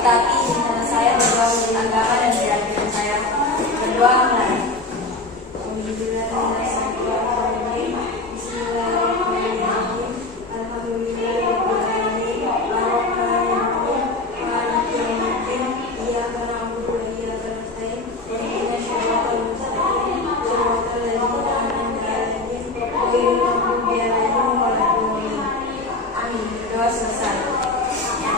tetapi rencana saya berdoa menjadi agama dan keyakinan saya. Berdoa mulai. Selesai.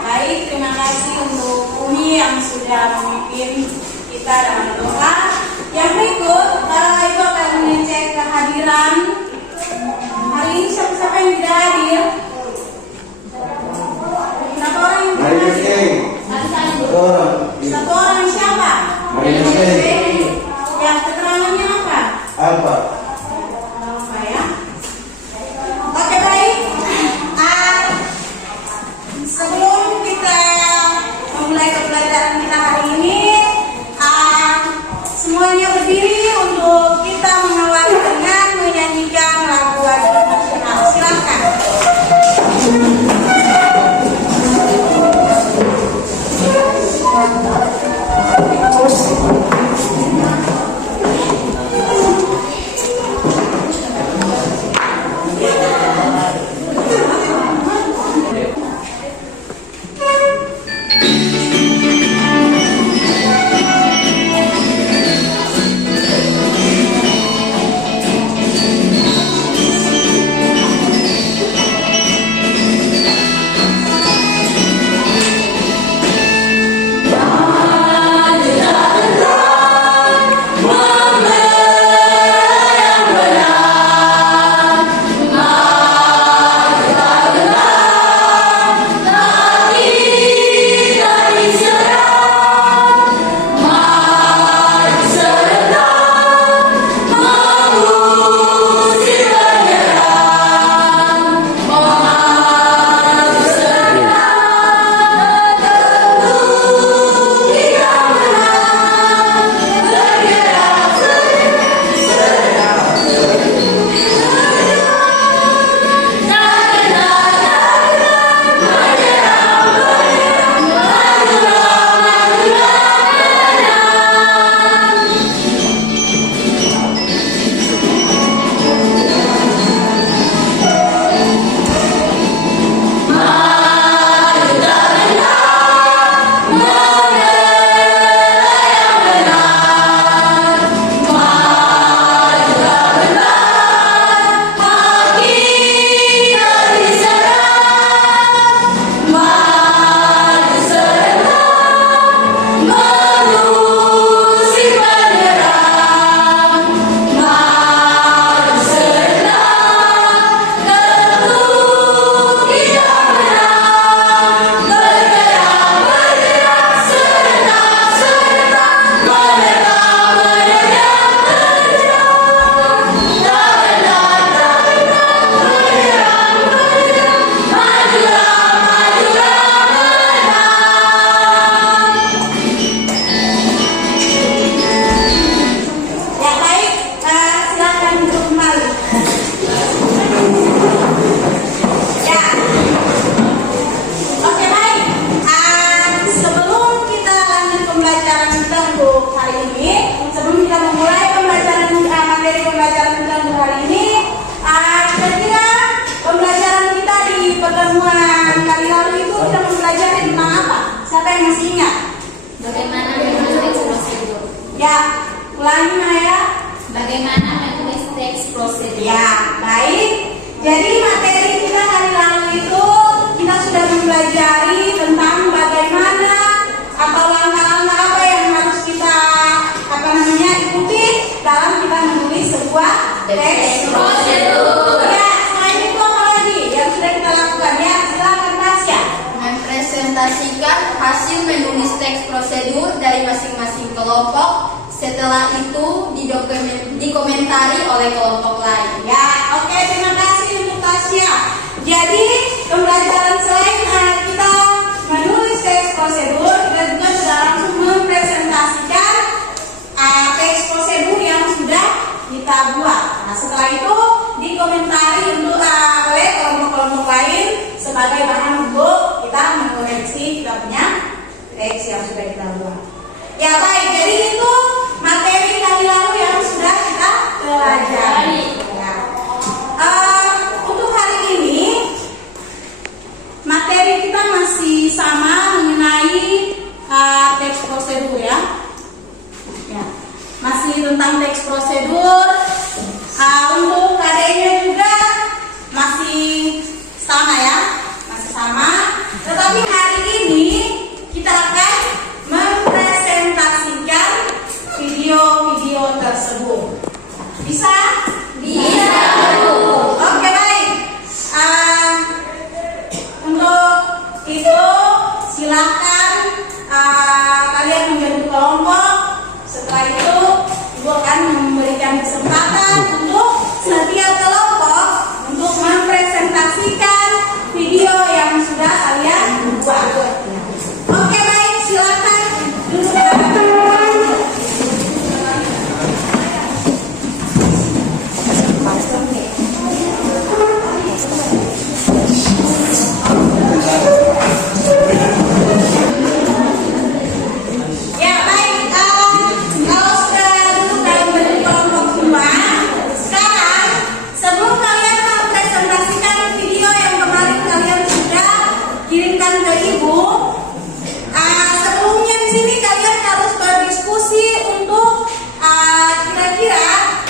Baik, terima kasih untuk Umi yang sudah memimpin kita dalam doa. Yang berikut, Ibu akan mengecek kehadiran. Hari ini siapa yang tidak hadir? Berapa orang yang tidak hadir? Satu orang siapa? Yang keterangannya apa? Apa? Sebelum kita memulai pembelajaran kita hari ini, semuanya berdiri untuk kita mengawali dengan menyanyikan lagu wajib nasional. Silakan. Hasil menulis teks prosedur dari masing-masing kelompok. Setelah itu dikomentari oleh kelompok lain. Ya, oke, terima kasih untuk Tasya. Jadi pembelajaran selain kita menulis teks prosedur, kita juga sudah langsung mempresentasikan teks prosedur yang sudah kita buat. Nah, setelah itu dikomentari untuk oleh kelompok-kelompok lain sebagai bahan untuk kita mengoreksi kita punya teks teks yang sudah kita buat. Ya baik, jadi itu materi kali lalu yang sudah kita pelajari. Ya. Untuk hari ini materi kita masih sama mengenai teks prosedur ya. Masih tentang teks prosedur. Untuk KD-nya juga masih sama ya, masih sama. Tetapi hari ini kita akan mempresentasikan video-video tersebut. Bisa? Bisa. Oke baik. Untuk itu silakan kalian membentuk kelompok. Setelah itu Ibu akan memberikan kesempatan untuk setiap kelompok untuk mempresentasikan video yang sudah kalian buat. Oke baik, silakan duduk. Ya baik, kalau sudah duduk dalam bentuk kelompok semua, sekarang sebelum kalian mempresentasikan video yang kemarin kalian sudah kirimkan ke Ibu, sebelumnya di sini kalian harus berdiskusi untuk kira-kira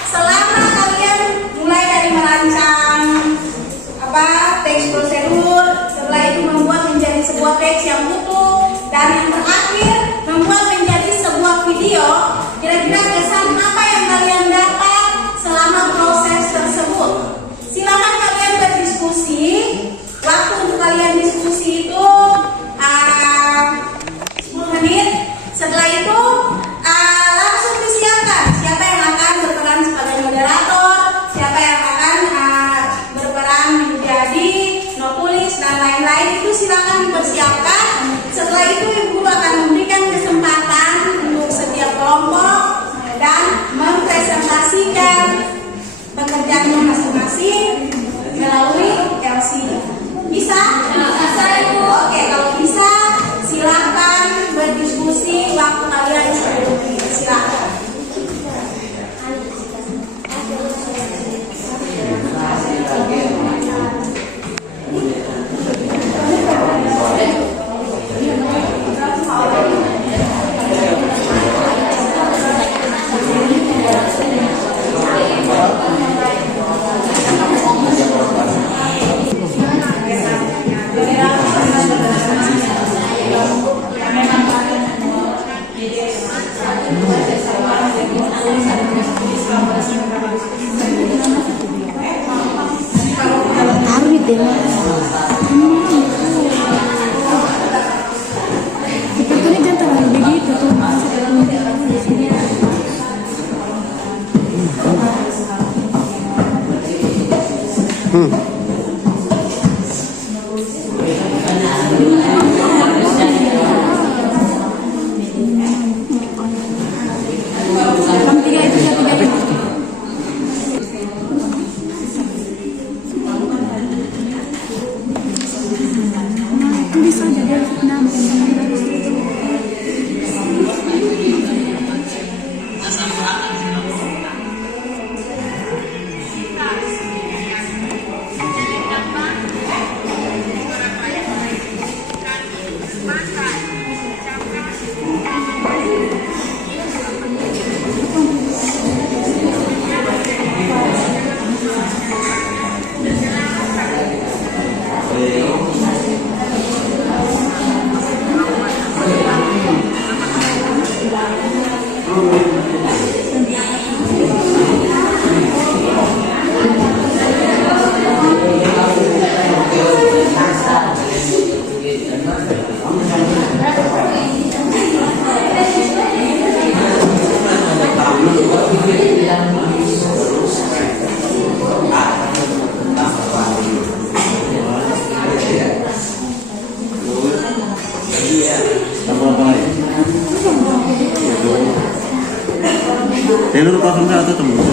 selama kalian mulai dari merancang teks prosedur, setelah itu membuat menjadi sebuah teks yang utuh, dan yang terakhir membuat menjadi sebuah video, kira-kira kesan apa yang kalian dapat selama proses tersebut. Silakan kalian berdiskusi. Waktu untuk kalian diskusi itu 10 menit. Setelah itu langsung disiapkan siapa yang akan berperan sebagai moderator, siapa yang akan berperan menjadi notulis dan lain-lain. Itu silakan dipersiapkan. Setelah itu Ibu akan memberikan kesempatan untuk setiap kelompok dan mempresentasikan pekerjaannya masing-masing melalui LCD. Bisa? Bisa Ibu. Oke, kalau bisa silakan berdiskusi waktu kalian sudah silakan. Taylor pasang sa ato tembus.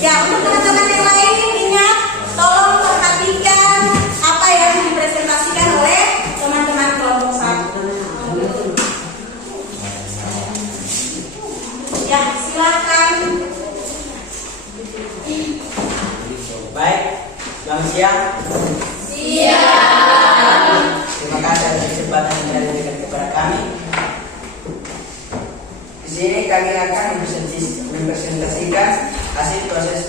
Ya, untuk teman-teman yang lain ingat, tolong perhatikan apa yang dipresentasikan oleh teman-teman kelompok 1. Ya, silakan. siang. Baik, selamat siang. Siap. Terima kasih atas kesempatan yang diberikan kepada kami. Di sini kami akan mempresentasikan hasil proses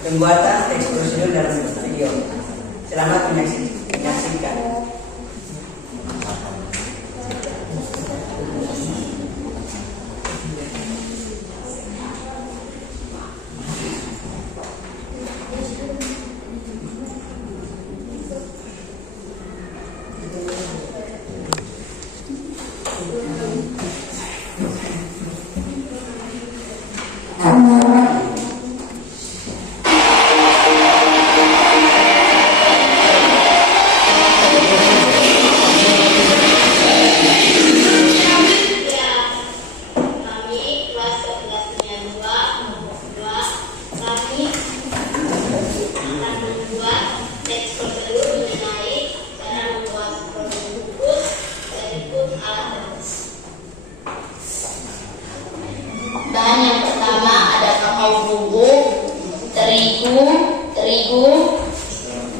pembuatan teks prosedur dalam video. Selamat menyaksikan. Kami kelas 11-nya 2 kami akan membuat teks prosedur mengenai cara membuat produk bungkus berikut alat tulis. Bahan yang pertama ada kakao bubuk, terigu,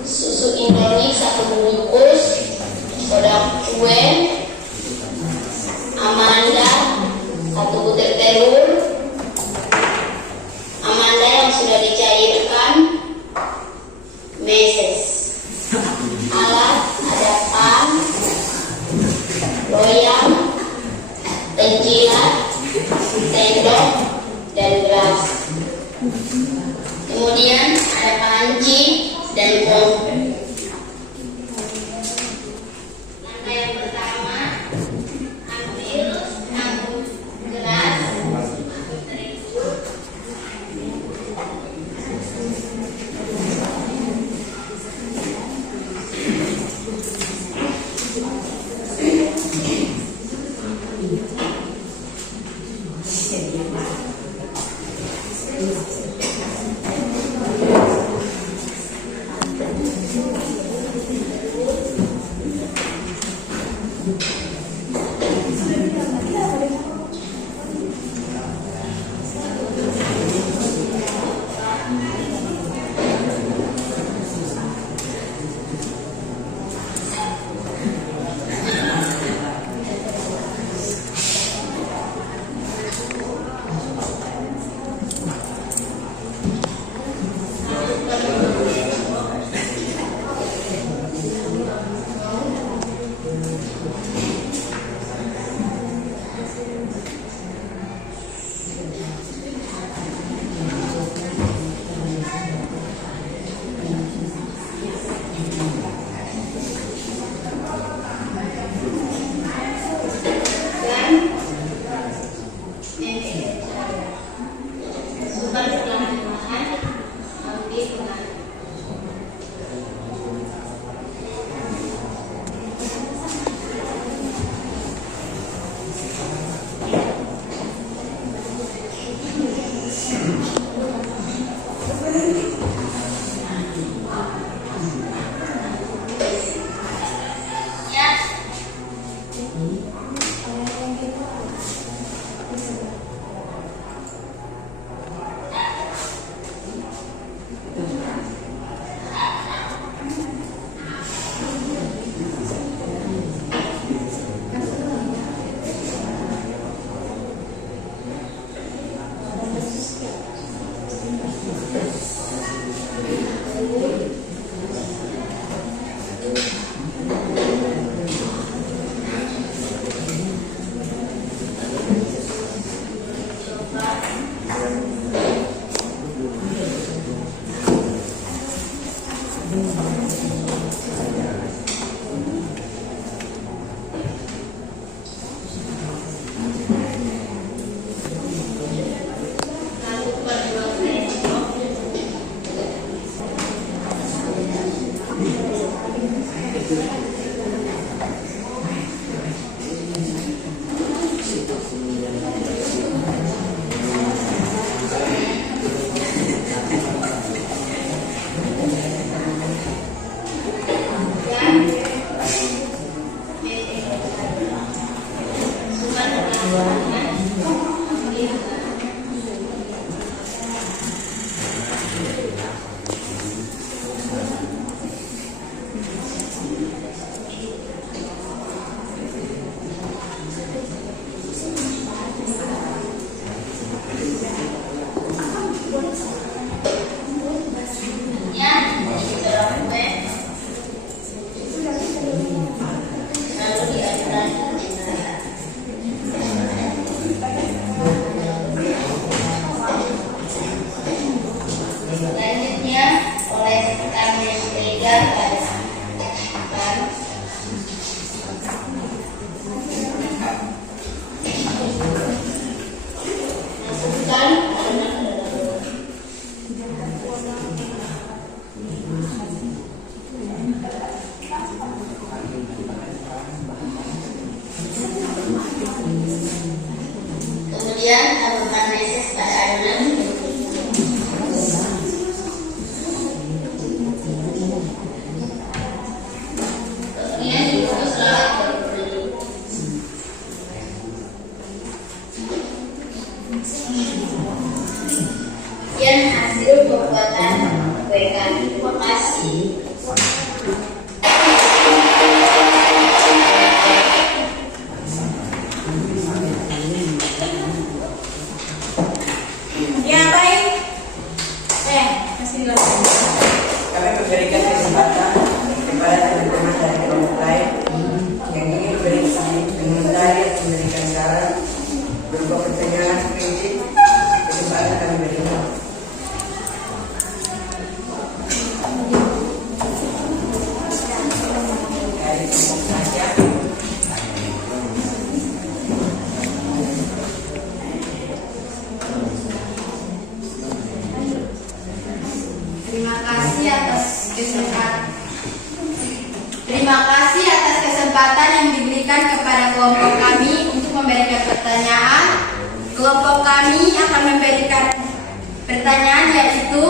susu indomie 1 bungkus, soda kue, amanda 1 butir telur, amanda yang sudah dicairkan, meses. Alat ada pan, loyang, penjilat, sendok, dan gelas. Kemudian ada panci dan kompor. Langkah yang pertama, ambil gelas, masuk terigu, dan super perlahan-lahan ambil dengan Thank you. Dan kemudian lakukan reses pada adonan. Kemudian dibungkus lagi. Sekian hasil pembuatan kue kami. Terima kasih. Ya baik. Kasih dulu. Kami memberikan kesempatan kepada teman-teman dari kelompok lain yang ingin mengomentari atau memberikan saran berupa pertanyaan prinsip. Kesempatan kami berikan. Dari kelompok saja. Terima kasih atas kesempatan yang diberikan kepada kelompok kami untuk memberikan pertanyaan. Kelompok kami akan memberikan pertanyaan yaitu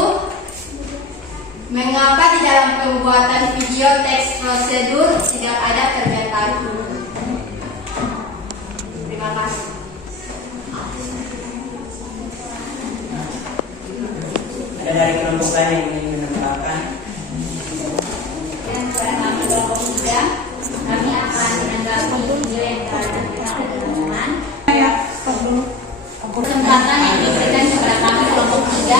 mengapa di dalam pembuatan video teks prosedur tidak ada pernyataan umum? Terima kasih. Ada dari kelompok lain yang ingin menambahkan. Dan pada kami kelompok 3, kami akan menanggapi video yang telah diberikan oleh teman-teman. Kesempatan yang diberikan kepada kami kelompok 3,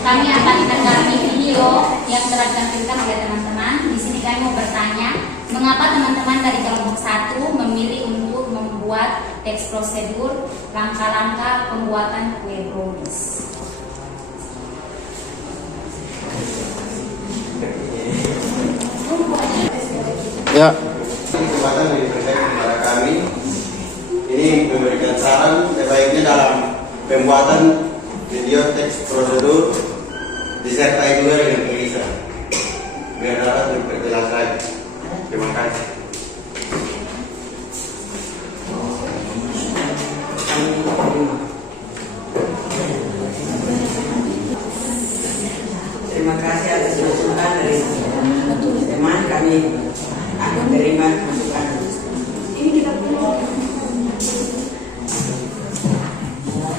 kami akan menanggapi video yang telah ditampilkan oleh teman-teman. Di sini kami mau bertanya, mengapa teman-teman dari kelompok 1 memilih untuk membuat teks prosedur langkah-langkah pembuatan kue brownies? Ya. Kesempatan yang diberikan kepada kami ini memberikan saran sebaiknya dalam pembuatan video teks prosedur disertai juga dengan tulisan biar dapat diperjelas lagi. Terima kasih. Terima kasih atas masukan dari teman kami. Aku terima masukan.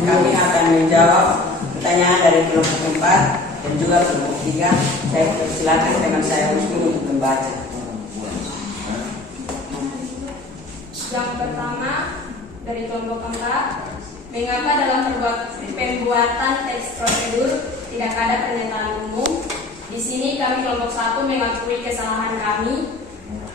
Kami akan menjawab pertanyaan dari kelompok 4 dan juga kelompok 3. Saya persilakan teman saya untuk membaca. Yang pertama dari kelompok 4, mengapa dalam pembuatan teks prosedur tidak ada pernyataan umum? Di sini kami kelompok 1 mengakui kesalahan kami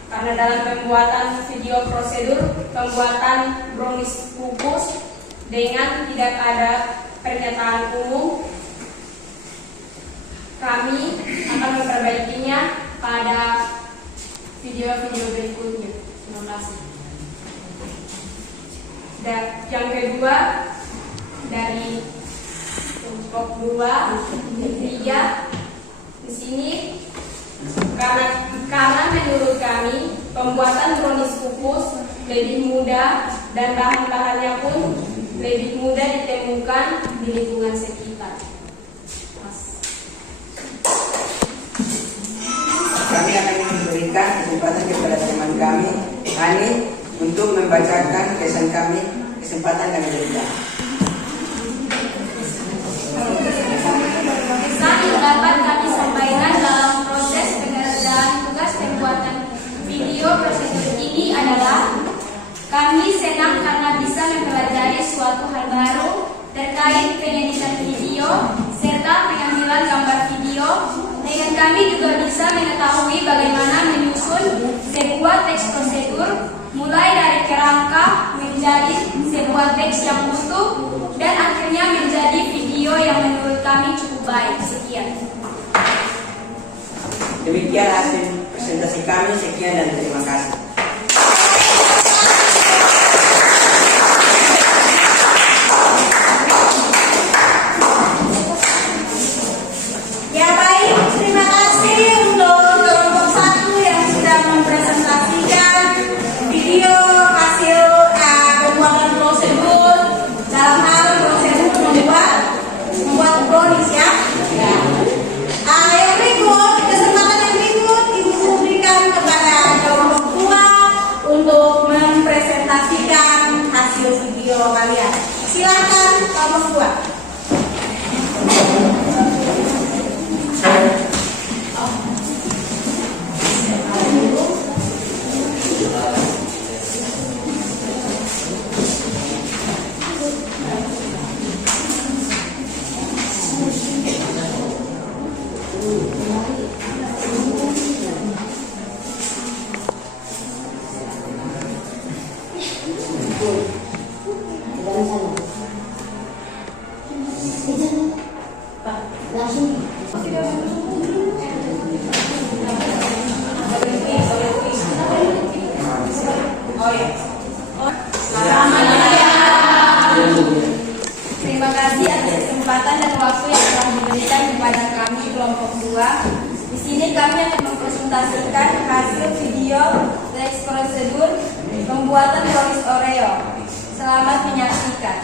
karena dalam pembuatan video prosedur pembuatan brownies kukus dengan tidak ada pernyataan umum, kami akan memperbaikinya pada video-video berikutnya. Terima kasih. Dan yang kedua dari kelompok 2, 3, di sini karena menurut kami pembuatan brownies kukus lebih mudah dan bahan-bahannya pun lebih mudah ditemukan di lingkungan sekitar. Kami akan memberikan kesempatan kepada teman kami, Hani, untuk membacakan kesan kami. Kesempatan kami berikan. Kesan yang dapat kami sampaikan dalam proses pengerjaan tugas pembuatan video prosedur ini adalah kami senang karena bisa mempelajari suatu hal baru terkait pengeditan video serta pengambilan gambar video. Dengan kami juga bisa mengetahui bagaimana menyusun sebuah teks prosedur mulai dari kerangka menjadi sebuah teks yang utuh dan akhirnya menjadi video yang menurut kami cukup baik. Sekian. Demikian hasil presentasi kami. Sekian dan terima kasih. langsung. Oh ya. Terima kasih atas kesempatan dan waktu yang telah diberikan kepada kami kelompok 2. Di sini kami akan mempresentasikan hasil video teks prosedur pembuatan brownies Oreo. Selamat menyaksikan.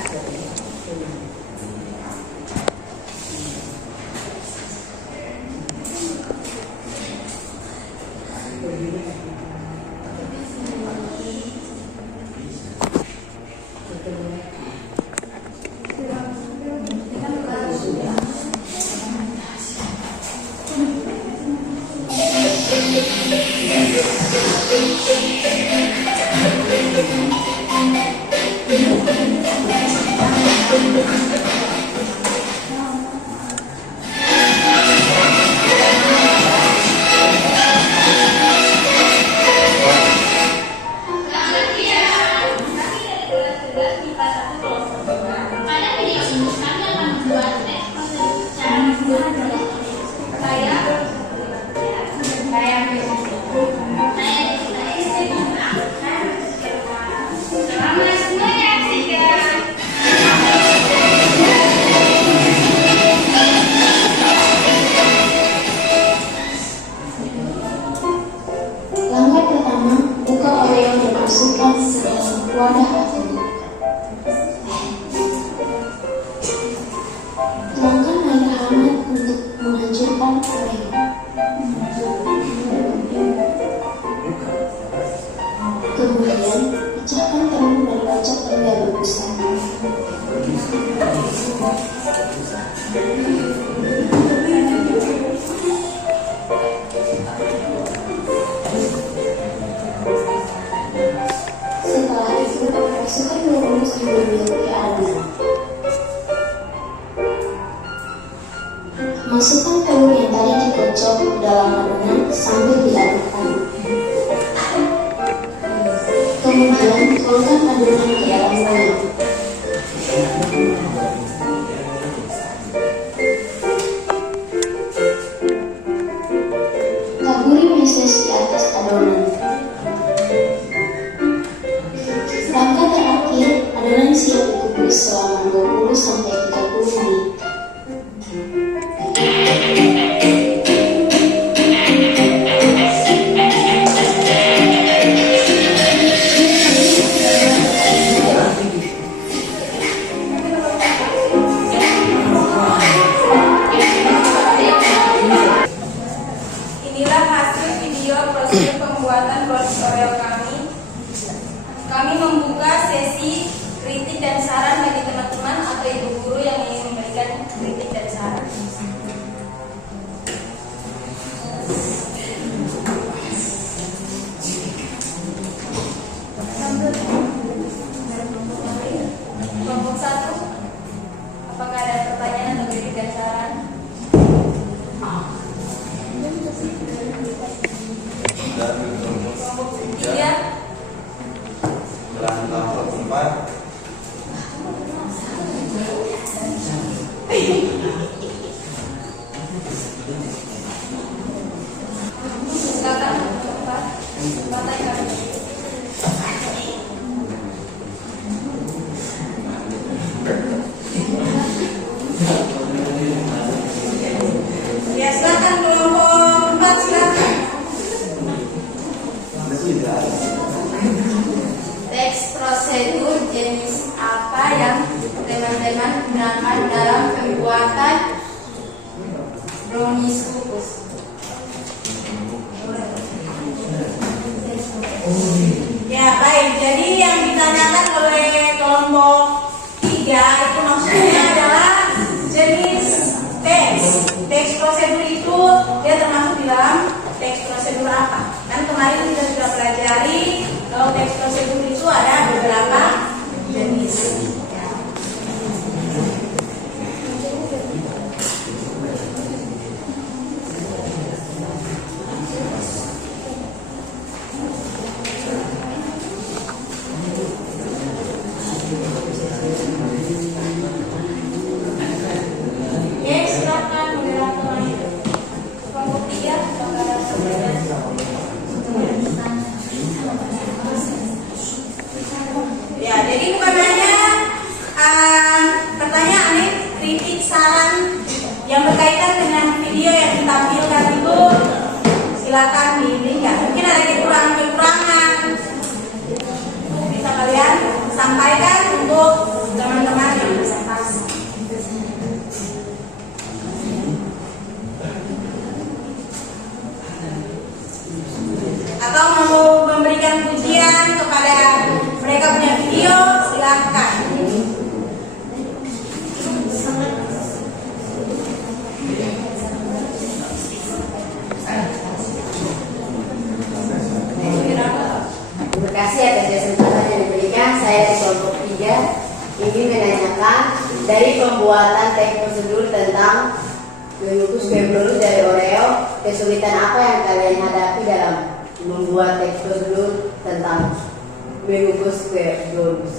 Pada video ini kami akan membuat teks prosedur cara membuat saya selamat menyaksikan. Langkah pertama, buka Oreo dan masukkan ke dalam wadah asli. Tuangkan air hangat untuk menghancurkan Oreo. Kemudian, pecahkan telur dan kocok hingga berbusa. Setelah itu, masukkan 20 ml ke adonan. Masukkan telur yang tadi dikocok ke dalam adonan sambil diadukkan. Kemudian, tuangkan adonan ke dalam loyang. Taburi meses di atas adonan. Langkah terakhir, adonan siap dikukus selama 20-30 menit. Inilah hasil video prosedur pembuatan brownies Oreo kami. Kami membuka sesi kritik dan saran bagi teman-teman atau ibu guru yang ingin memberikan kritik dan saran. Kelompok 1, apakah ada pertanyaan atau kritik dan saran? Kelompok 3, Dan kelompok 4. silakan kelompok 4, kesempatan kami. Ya, silakan kelompok 4, silakan. Teks prosedur jenis apa yang teman-teman gunakan dalam pembuatan brownies kukus? Ya, baik. Jadi yang ditanyakan oleh kelompok 3 itu maksudnya adalah jenis teks prosedur itu dia termasuk di dalam teks prosedur apa? Kan kemarin kita sudah pelajari kalau teks prosedur itu ada beberapa jenis. Ya. yang berkaitan dengan video yang ditampilkan itu silakan dilihat. Mungkin ada kekurangan-kekurangan, bisa kalian sampaikan untuk teman-teman yang presentasi. Atau mau memberikan pujian kepada mereka punya video, silakan. Terima kasih atas kesempatan yang diberikan. Saya di kelompok 3 ingin menanyakan dari pembuatan teks prosedur tentang mengukus kue brownies dari Oreo, kesulitan apa yang kalian hadapi dalam membuat teks prosedur tentang mengukus kue brownies?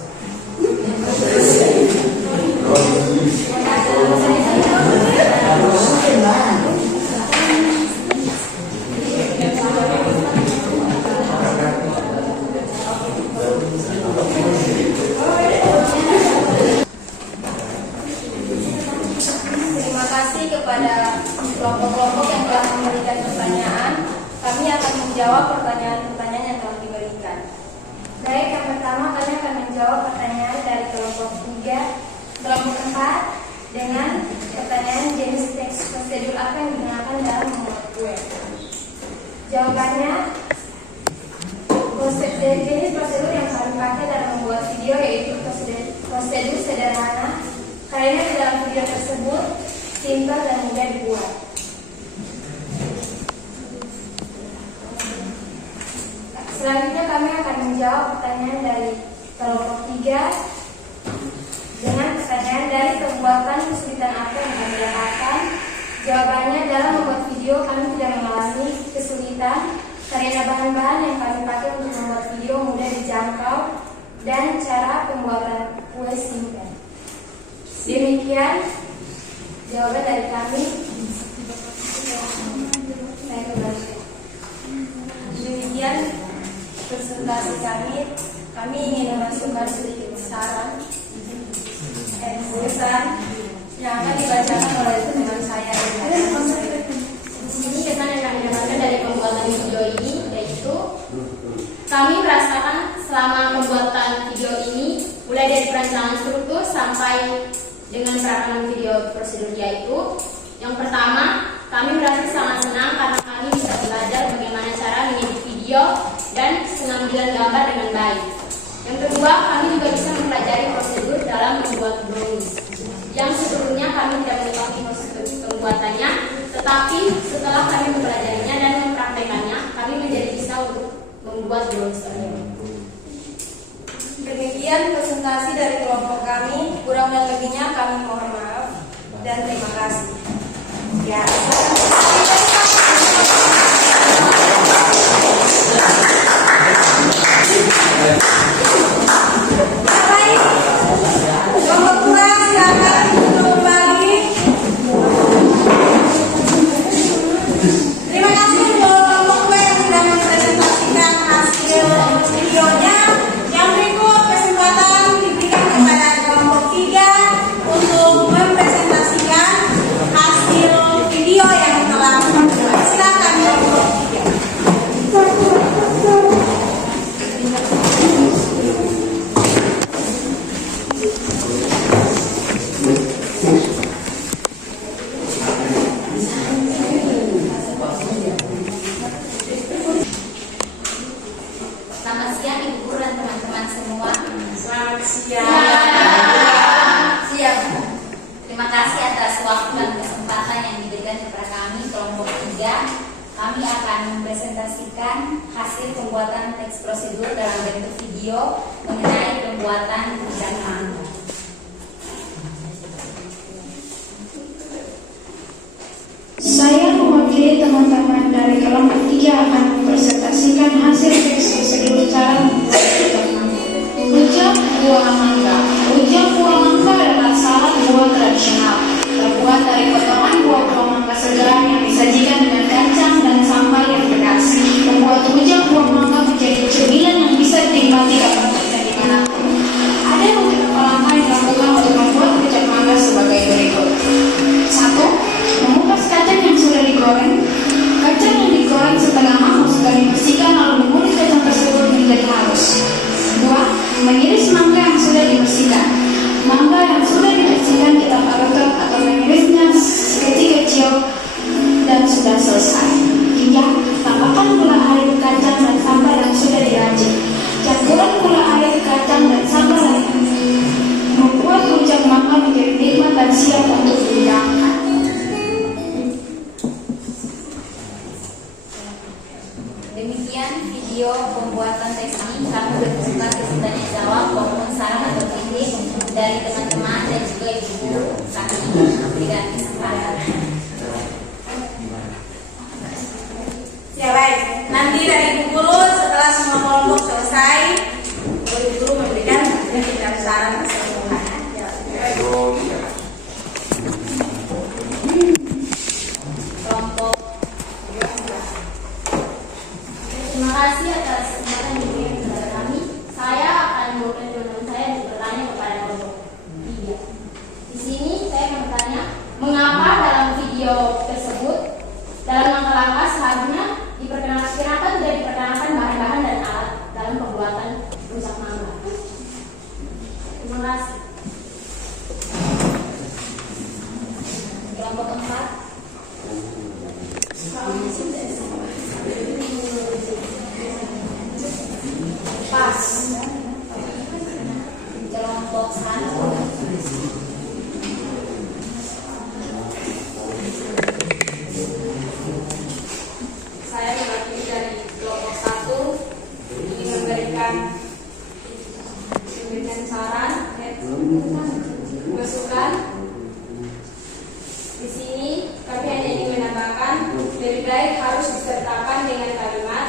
Terima kasih kepada kelompok-kelompok yang telah memberikan pertanyaan. Kami akan menjawab pertanyaan-pertanyaan yang telah diberikan. Baik, yang pertama kami akan menjawab pertanyaan dari kelompok 3, kelompok 4 dengan pertanyaan jenis teks prosedur apa yang digunakan dalam membuat kue. Jawabannya, jenis prosedur yang kami pakai dalam membuat video yaitu prosedur sederhana, karena di dalam video tersebut simpel dan mudah dibuat. Selanjutnya kami akan menjawab pertanyaan dari kelompok 3 dengan pertanyaan dari pembuatan kesulitan apa yang kami dapatkan. Jawabannya, dalam membuat video kami tidak mengalami kesulitan karena bahan-bahan yang kami pakai untuk membuat video mudah dijangkau dan cara pembuatan kue simpel. Demikian jawaban dari kami. Saya kembali. Demikian presentasi kami. Kami ingin memasukkan sedikit saran tulisan yang akan dibacakan oleh teman saya. Di sini kesan yang kami dapatkan dari pembuatan video ini yaitu kami merasakan selama pembuatan video ini mulai dari perancangan struktur sampai dengan perakaman video prosedur yaitu yang pertama, kami merasa sangat senang karena kami bisa belajar bagaimana cara mengedit video dan pengambilan gambar dengan baik. Yang kedua, kami juga bisa mempelajari prosedur dalam membuat brownies yang sebelumnya kami tidak mengetahui prosedur pembuatannya, tetapi setelah kami mempelajarinya dan mempraktekannya, kami menjadi bisa untuk membuat brownies tersebut. Demikian presentasi dari kelompok kami. Kurang dan lebihnya kami mohon maaf dan terima kasih. Ya. Baik. Kelompok 2 silakan untuk kembali. Terima kasih untuk kelompok 2 yang sudah mempresentasikan hasil videonya. Yang berikut kesempatan diberikan kepada kelompok 3 untuk mempresentasikan hasil video yang telah dibuat. Silakan kelompok 3. Selamat siang Ibu Guru dan teman-teman semua. Selamat siang. Siap. Terima kasih atas waktu dan kesempatan yang diberikan kepada kami kelompok 3. Kami akan mempresentasikan hasil pembuatan teks prosedur dalam bentuk video mengenai pembuatan ikan mangga. Saya mewakili teman-teman dari kelompok 3 akan mempresentasikan hasil teks prosedur cara membuat ikan mangga. Rujak buah mangga. Rujak buah mangga adalah salad buah tradisional terbuat dari potongan buah mangga segar yang disajikan dengan kacang dan sambal yang pedas. Membuat rujak buah mangga menjadi cemilan yang bisa dinikmati kapan saja dimanapun. Ada beberapa langkah yang dilakukan untuk membuat rujak mangga sebagai berikut. 1. siap untuk diundangkan. Demikian video pembuatan teks ini. Kami berterima kasih tanya jawab maupun saran atau kritik dari teman-teman dan juga ibu kami berikan kesempatan. Ya baik, nanti dari Ibu Guru setelah semua kelompok selesai, Ibu Guru memberikan saran keseluruhan. Kelompok. Terima kasih atas kesempatan yang diberikan kepada kami. Saya akan memberikan jawaban saya dan bertanya kepada kelompok 3. Di sini saya akan bertanya, mengapa dalam video tersebut dalam langkah-langkah selanjutnya kenapa tidak diperkenalkan bahan-bahan dan alat dalam pembuatan rusak mangga? Terima kasih. Kelompok 4. Pas. Kelompok 1. Saya mewakili dari kelompok 1 ingin memberikan saran, masukan. Di sini kami hanya ingin menambahkan lebih baik harus disertakan dengan kalimat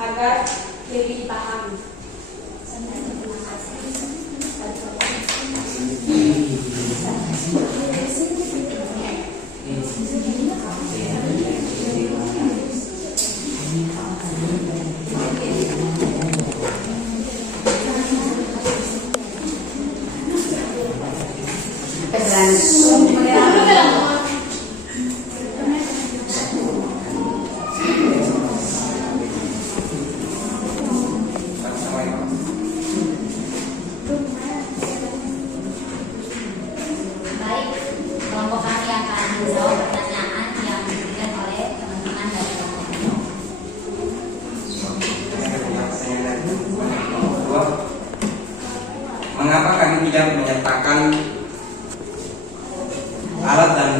agar lebih dipahami. Baik, kelompok kami akan menjawab pertanyaan yang diberikan oleh teman-teman dari kelompok ini. Mengapa kami tidak menyertakan alat dan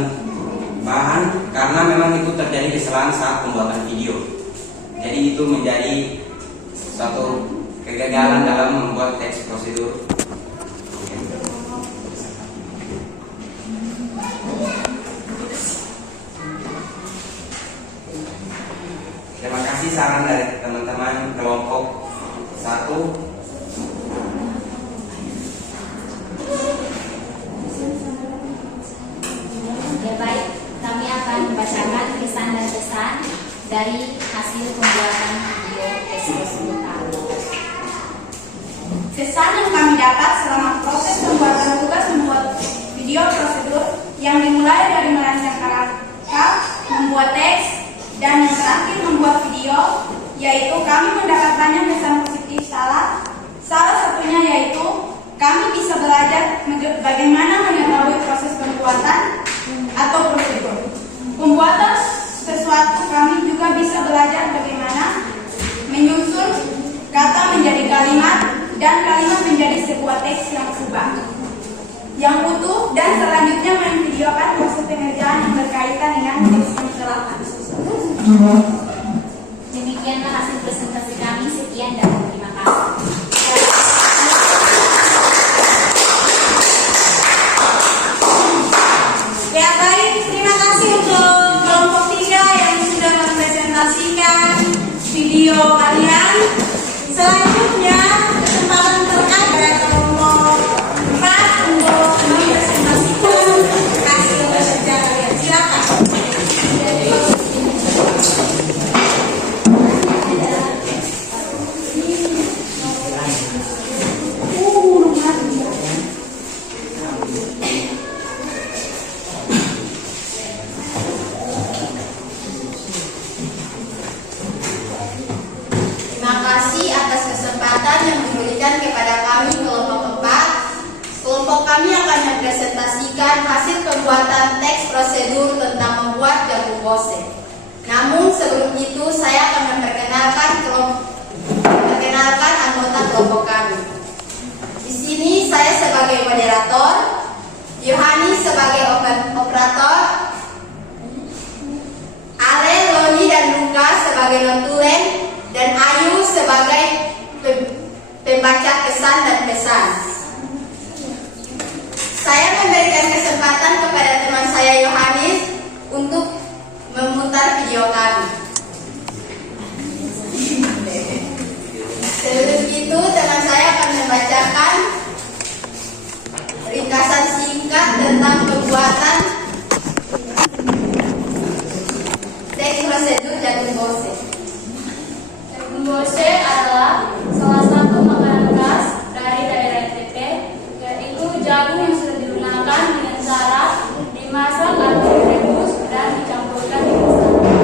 bahan? Karena memang itu terjadi kesalahan saat pembuatan video. Jadi itu menjadi satu kegagalan dalam membuat teks prosedur. Terima kasih saran dari teman-teman kelompok 1. Ya baik, kami akan membacakan tulisan dan pesan dari hasil pembuatan video teks tersebut. Kesan yang kami dapat selama proses pembuatan tugas membuat video prosedur yang dimulai dari merancang karakter, membuat teks, dan yang terakhir membuat video, yaitu kami mendapat banyak kesan positif. Salah satunya yaitu kami bisa belajar bagaimana mengetahui proses pembuatan atau prosedur. Pembuatan sesuatu kami juga bisa belajar bagaimana menyusun kata menjadi kalimat dan kalimat menjadi sebuah teks yang utuh, dan selanjutnya memvideokan proses pengerjaan yang berkaitan dengan teks yang telah kami susun. Demikianlah hasil presentasi kami. Sekian dan terima kasih. Ya baik, terima kasih untuk kelompok 3 yang sudah mempresentasikan video kalian. Selanjutnya kesempatan terakhir kelompok 4 untuk mempresentasikan hasil kerja kalian. Silakan. Terima kasih atas kesempatan yang diberikan kepada kami kelompok 4. Kelompok kami akan mempresentasikan hasil pembuatan teks prosedur tentang membuat jagung bose. Namun sebelum itu saya akan memperkenalkan anggota kelompok kami. Di sini saya sebagai moderator, Yohanes sebagai operator, Ale, Loni, dan Lukas sebagai notulen, dan Ayu sebagai pembaca kesan dan pesan. Saya memberikan kesempatan kepada teman saya Yohanes untuk memutar video kami. Sebelum itu, teman saya akan membacakan ringkasan singkat tentang pembuatan teks prosedur jagung bose. Jagung bose adalah salah satu makanan khas dari daerah NTT, yaitu jagung yang sudah digunakan dengan cara dimasak atau direbus dan dicampurkan dengan santan.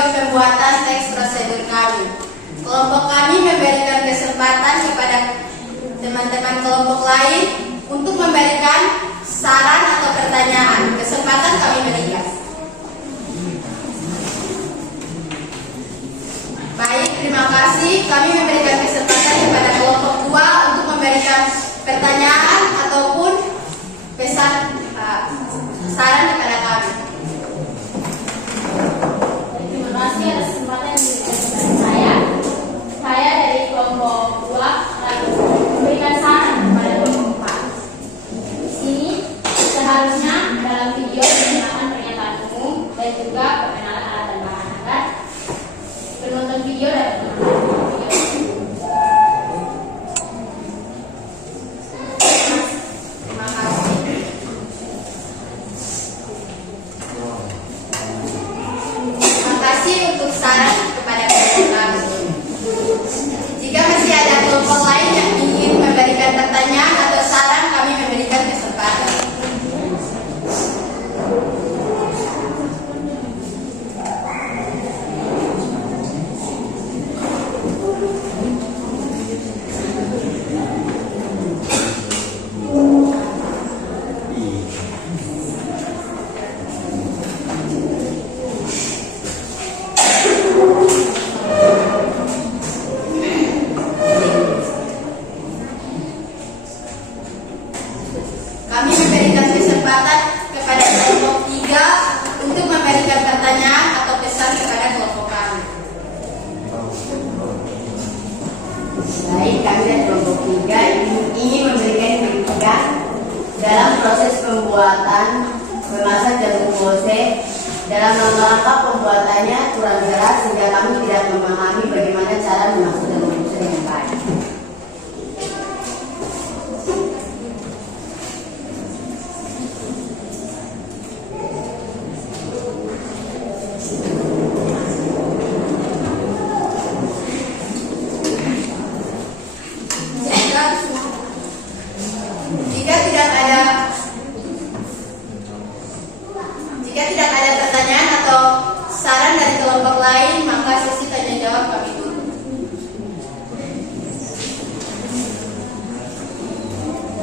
Pembuatan teks prosedur kami. Kelompok kami memberikan kesempatan kepada teman-teman kelompok lain untuk memberikan saran atau pertanyaan. Kesempatan kami berikan. Baik, terima kasih. Kami memberikan kesempatan kepada kelompok 2 untuk memberikan pertanyaan ataupun pesan saran kepada kami. Terima kasih atas kesempatan yang diberikan kepada saya. Saya dari kelompok 2 akan memberikan saran kepada kelompok 4. Di sini seharusnya dalam video digunakan pernyataan umum dan juga perkenalan alat dan bahan agar penonton video dapat menonton video. Terima kasih. Terima kasih untuk saran kepada kelompok kami. Jika masih ada kelompok lain yang ingin memberikan pertanyaan atau saran, kami memberikan kesempatan. Kami memberikan kesempatan kepada kelompok 3 untuk memberikan pertanyaan atau pesan kepada kelompok kami. Baik, kami dari kelompok 3 ingin memberikan kritikan dalam proses pembuatan memasak jagung bose. Dalam langkah pembuatannya kurang jelas sehingga kami tidak memahami bagaimana cara memasak jagung bose dengan baik. Jika tidak ada pertanyaan atau saran dari kelompok lain, maka sesi tanya jawab kami tutup.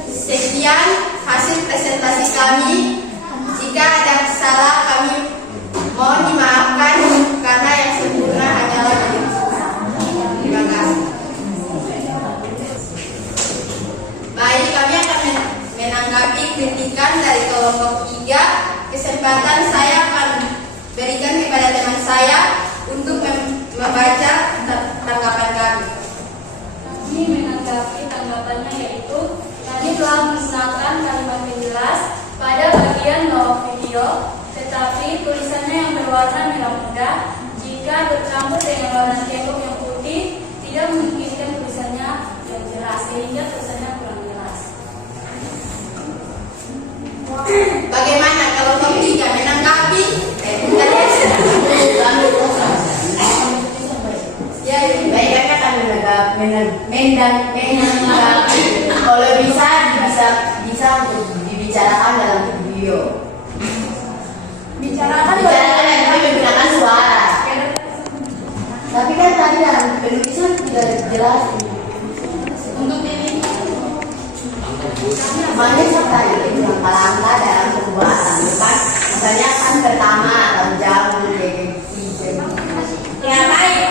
Sekian hasil presentasi kami. Jika ada salah, kami mohon dimaafkan karena yang sempurna kesempatan saya akan berikan kepada teman saya untuk membaca tanggapan kami. Kami menanggapi tanggapannya yaitu kami telah menggunakan kalimat penjelas pada bagian bawah video, tetapi tulisannya yang berwarna merah muda jika bercampur dengan warna tembok yang putih tidak memungkinkan tulisannya yang jelas sehingga tulisannya kurang jelas. Bagaimana kalau kamu tidak menanggapi? Ya, baik kata menanggapi. Kalau bisa untuk dibicarakan dalam video. Bicarakan tapi menggunakan suara. Tapi kan tadi dalam penulisan tidak jelas. Untuk ini Makanya tadi itu langkah-langkah dalam pembuatan, bukan misalnya kan pertama atau jauh Ya baik.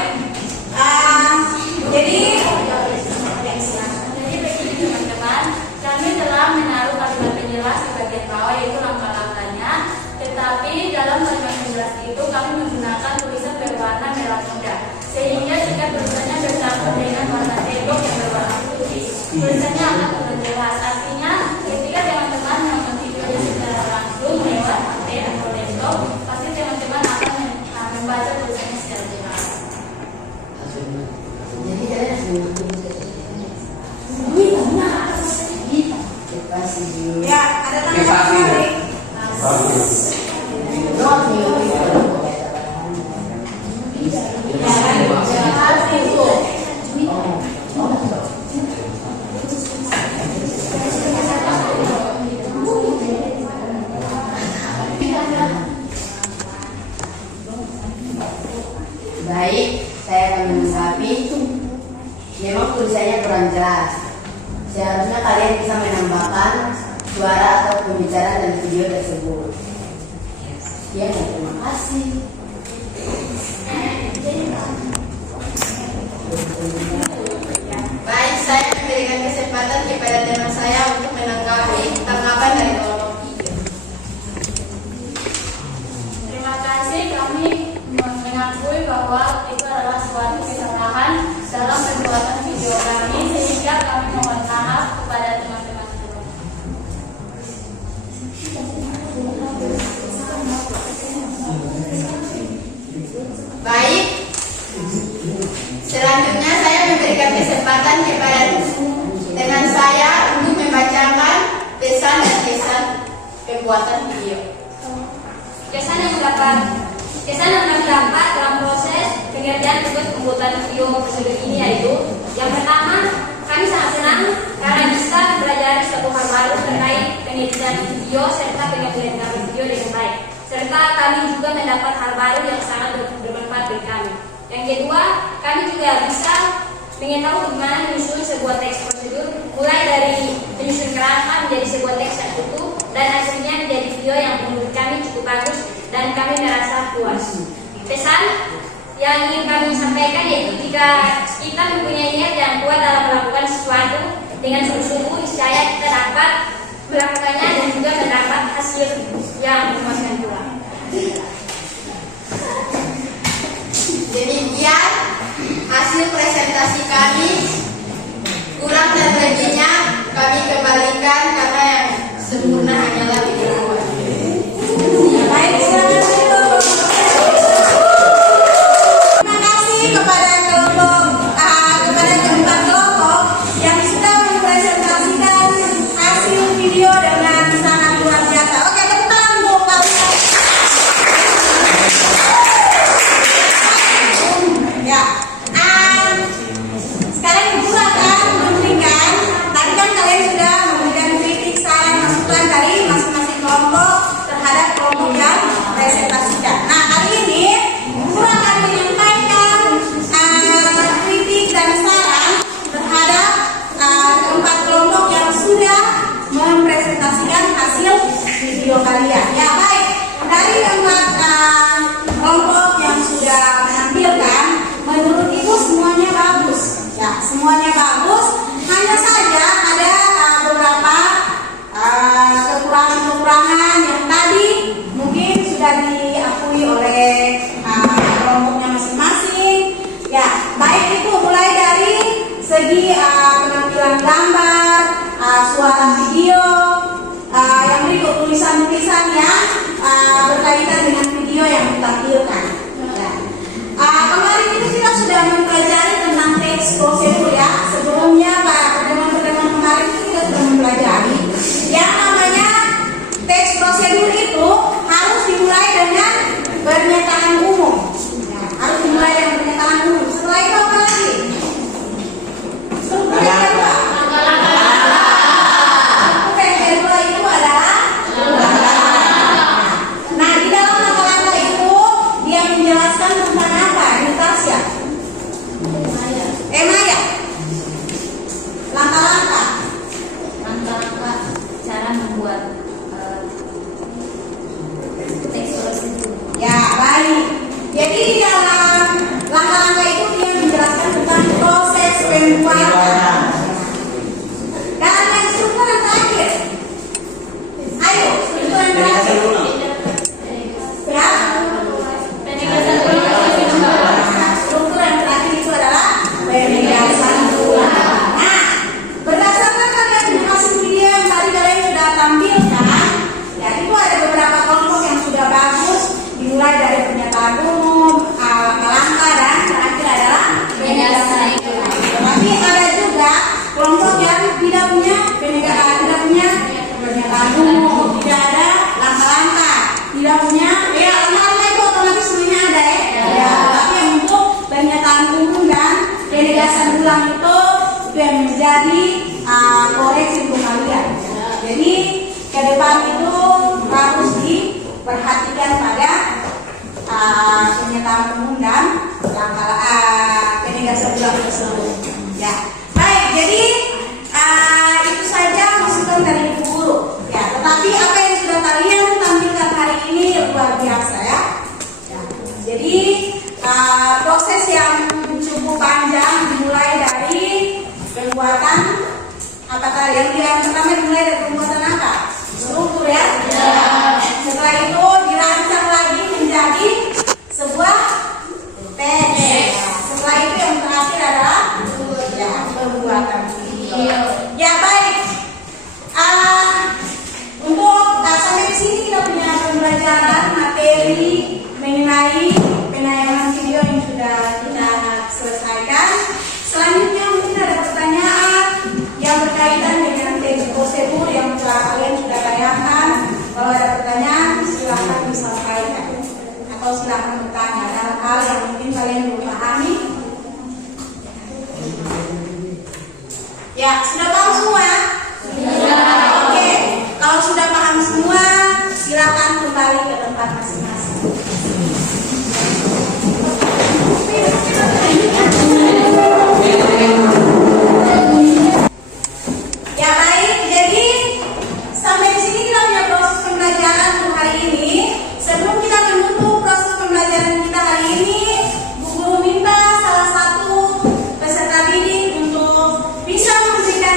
Jadi Jadi teman-teman, kami telah menaruh kalimat penjelas di bagian bawah yaitu langkah-langkahnya, tetapi dalam kalimat penjelas itu kami menggunakan tulisan berwarna merah muda sehingga jika tulisannya bercampur dengan warna tembok yang berwarna putih, tulisannya akan kurang jelas. Artinya ketika teman-teman menonton videonya secara langsung lewat HP atau laptop, pasti teman-teman akan membaca tulisannya secara jelas. Jadi kalian harus mengikuti. ya ada tanggapan dari Baik, saya akan menanggapi. Memang tulisannya kurang jelas. Seharusnya kalian bisa menambahkan suara atau pembicaraan dalam video tersebut. Ya, terima kasih. baik, saya memberikan kesempatan kepada teman saya untuk menanggapi tanggapan dari kelompok 3. Terima kasih, kami mengakui bahwa itu adalah suatu kesalahan dalam pembuatan video kami sehingga kami mohon maaf kepada teman-teman semua. Baik, selanjutnya saya memberikan kesempatan kepada teman saya untuk membacakan pesan dan kesan pembuatan video. Kesan yang kami dapat dalam proses pengerjaan tugas pembuatan video prosedur ini yaitu yang pertama, kami sangat senang karena bisa belajar suatu hal baru terkait pengeditan video serta pengambilan video dengan baik. Serta kami juga mendapat hal baru yang sangat bermanfaat bagi kami. Yang kedua, kami juga bisa mengetahui bagaimana menyusun sebuah teks prosedur, mulai dari menyusun kerangka menjadi sebuah teks yang utuh dan hasilnya menjadi video yang menurut kami cukup bagus dan kami merasa puas. Pesan yang ingin kami sampaikan yaitu jika kita mempunyai niat yang kuat dalam melakukan sesuatu dengan sungguh-sungguh, niscaya kita dapat melakukannya dan juga mendapat hasil yang memuaskan pula. Demikian hasil presentasi kami. Kurang dan lebihnya kami kembalikan karena yang sempurna hanyalah video. baik, silakan terima kasih kepada keempat kelompok yang sudah mempresentasikan hasil video dengan sangat luar biasa. Oke, tepuk tangan Bu Kalian. Ya, sekarang Ibu akan memberikan. Tadi kan kalian sudah memberikan kritik, saran, masukan dari masing-masing kelompok terhadap kelompok yang presentasikan. Nah, kali ini Ibu akan menyampaikan kritik dan saran terhadap keempat kelompok yang sudah mempresentasikan hasil video kalian. Ya, baik. Dari keempat kelompok yang sudah menampilkan, menurut Ibu semuanya bagus. Ya, semuanya bagus. Hanya saja ada beberapa kekurangan-kekurangan yang tadi mungkin baik itu mulai dari segi penampilan gambar, suara video, yang berikut tulisan-tulisan yang berkaitan dengan video yang ditampilkan. Kemarin itu kita sudah mempelajari tentang teks prosedur ya. Sebelumnya pertemuan-pertemuan kemarin itu kita sudah mempelajari yang namanya teks prosedur itu harus dimulai dengan pernyataan umum. Harus dimulai dengan pernyataan umum. Setelah itu apa lagi? Struktur yang kedua. Struktur yang kedua itu adalah nah, di dalam langkah-langkah itu dia menjelaskan tentang apa? Tasya. Maya. Langkah-langkah. Langkah-langkah cara membuat teks prosedur. Ya, baik. Jadi di dalam langkah-langkah itu dia menjelaskan tentang proses pembuatan. Dan yang struktur yang terakhir. Ayo, struktur yang terakhir. Ya. Struktur yang terakhir itu adalah penegasan ulang. Nah, berdasarkan hasil video yang tadi kalian sudah tampilkan, ya itu ada beberapa kelompok yang sudah bagus, dimulai dari pernyataan umum, langkah dan terakhir adalah penegasan ulang. Tapi ada juga kelompok yang tidak punya pernyataan umum, tidak ada langkah-langkah, tidak punya langkah-langkah itu otomatis semuanya ada ya. Tapi yang untuk pernyataan umum dan penegasan ulang itu yang menjadi koreksi untuk kalian. Jadi ke depan itu harus diperhatikan pada pernyataan umum dan penegasan ulang tersebut. Ya, baik. Jadi itu saja masukan dari Ibu Guru. Ya, tetapi apa yang sudah kalian tampilkan hari ini luar biasa ya. Jadi proses yang cukup panjang dimulai dari pembuatan apa tadi yang pertama dimulai dari pembuatan apa? Struktur ya. Setelah itu dirancang lagi menjadi sebuah teks. Setelah itu yang terakhir adalah ya pembuatan video. Ya baik. Untuk sampai di sini kita punya pembelajaran materi mengenai penayangan video yang sudah kita selesaikan. Selanjutnya mungkin ada pertanyaan yang berkaitan dengan teks prosedur yang kalian sudah tanyakan. Kalau ada pertanyaan silahkan disampaikan atau silahkan bertanya dalam hal yang mungkin kalian belum pahami. Ya, sudah paham semua? Oke, kalau sudah paham semua, silakan kembali ke tempat masing-masing. Ya baik, jadi sampai di sini kita punya proses pembelajaran untuk hari ini. Sebelum kita menutup proses pembelajaran kita hari ini, Bu Guru minta salah satu peserta didik untuk bisa memberikan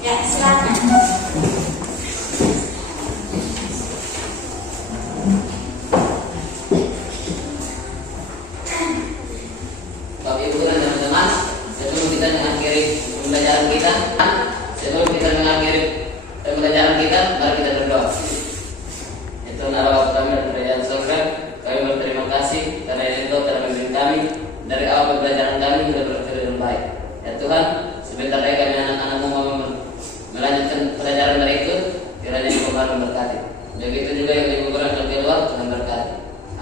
Ya, silakan. Bapak Ibu dan teman-teman, sebelum kita mengakhiri pembelajaran kita, mari kita berdoa. Itu adalah waktu kami dan kerajaan surga. Kami berterima kasih karena itu telah membimbing kami dari awal pembelajaran kami hingga berakhir dengan baik. Ya Tuhan, sebentar lagi kami anak-anakmu mau melanjutkan pelajaran berikut, kiranya Tuhan memberkati. Begitu juga yang Ibu kurang dan keluar, Tuhan berkati.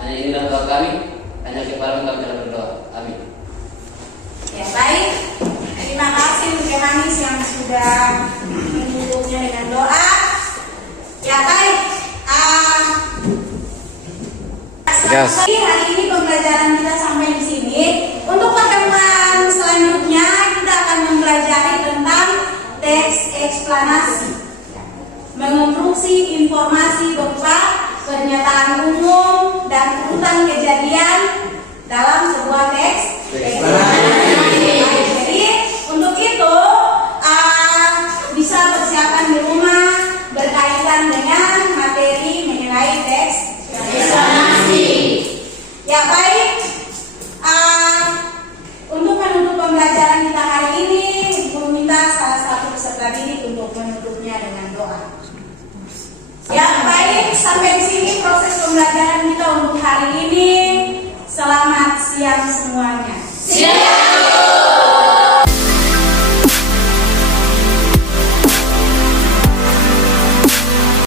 Hanya inilah doa kami, hanya kepadamu kami telah berdoa. Amin. Ya, baik. Terima kasih untuk Yohanes yang sudah menutupnya dengan doa. Ya, baik. Hari ini pembelajaran kita sampai di sini. Untuk pertemuan selanjutnya kita akan mempelajari tentang teks eksplanasi, mengonstruksi informasi berupa pernyataan umum dan urutan kejadian dalam sebuah teks eksplanasi. Jadi untuk itu bisa persiapan di rumah berkaitan dengan materi mengenai teks eksplanasi. Ya, baik. Untuk menutup pembelajaran kita hari ini, Ibu minta salah satu peserta didik untuk menutupnya dengan doa. Ya, baik. Sampai di sini proses pembelajaran kita untuk hari ini. Selamat siang semuanya.